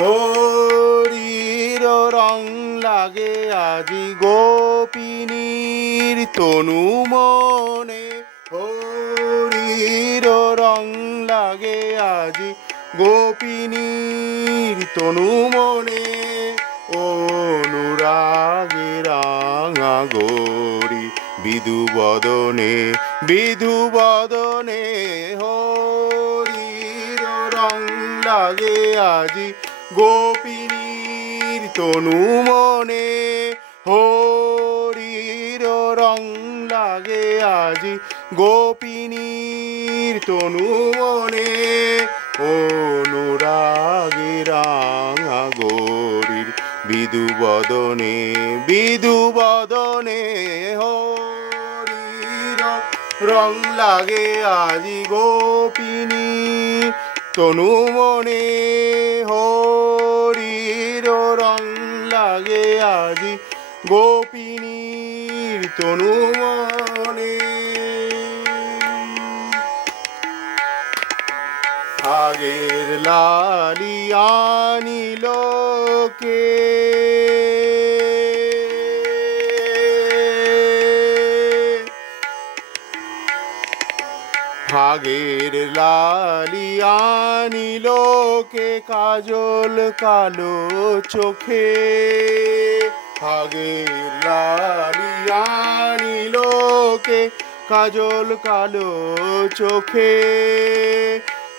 হরির রং লাগে আজি গোপিনীর তনু মনে। হরির রং লাগে আজি গোপিনীর তনু মনে। অনুরাগে রাঙা গরি বিদু বদনে, বিধু বদনে। হরির রং লাগে আজি গোপিনীর তনু মনে হরির রং লাগে আজি। গোপিনীর তনু মনে অনুরাগে রাঙা গরির বিদু বদনে বিদু বদনে হরির রং লাগে আজি। গোপিনী তনু মনে হরির গোপিনীর তনু মনে। আগের লালিয়ানি লোকে ভাগের লালিয়ানি লোকে কাজল কালো চোখে। লালিয়ানি লোকে, কাজল কালো চোখে।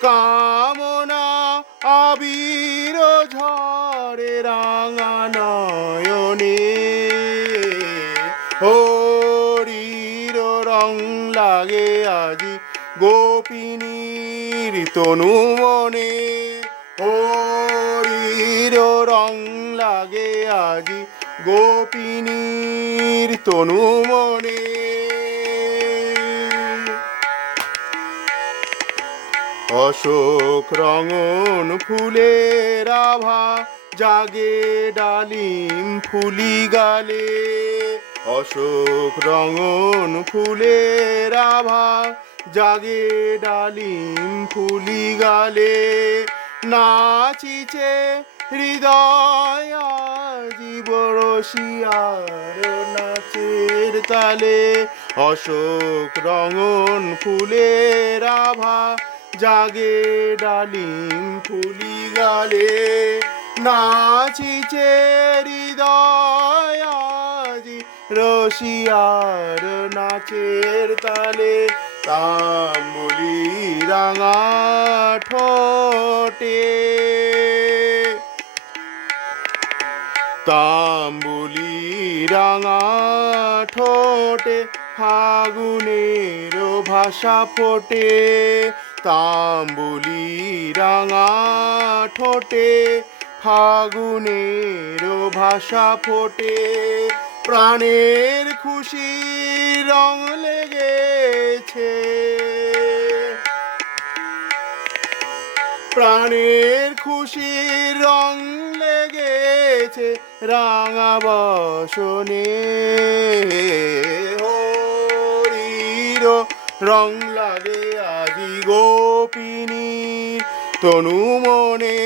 কামনা আবির ঝরে রাঙা নয়নে। হরির রং লাগে আজি গোপিনীর তনু মনে। হরির রং লাগে আজি গোপিনীর তনু মনে। অশোক রঙন ফুলের আভা জাগে ডালিম ফুলি গালে অশোক রঙন ফুলের আভা জাগে ডালিম ফুলি গালে নাচিছে নাচের তালে। অশোক রঙন ফুলের আভা, জাগে ডালিম ফুলি গালে। নাচিছে হৃদয় আজি রসিয়ার নাচের তালে। তাম্বুলি রাঙা ঠোঁটে। তাম্বুলি রাঙা ঠোঁটে, ফাগুনের ভাষা ফোটে। তাম্বুলি রাঙা ঠোঁটে, ফাগুনের ভাষা ফোটে। প্রাণের খুশি রং লেগেছে। প্রাণের খুশির রং লেগেছে রাঙা বসনে। হরির রং লাগে আজি গোপিনী, তনু মনে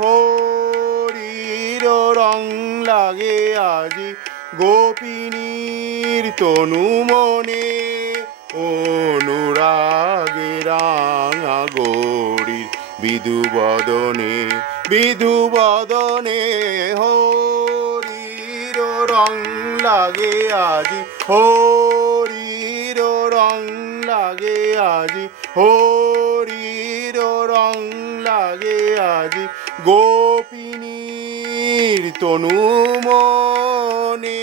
হরির রং লাগে আজি গোপিনীর, তনু মনে অনুরাগে রাঙা গরির বিদু বদনে বিদু বদনে হরির রং লাগে আজি, হরির রং লাগে আজি, হরির রং লাগে আজি। গোপিনীর তনু মনে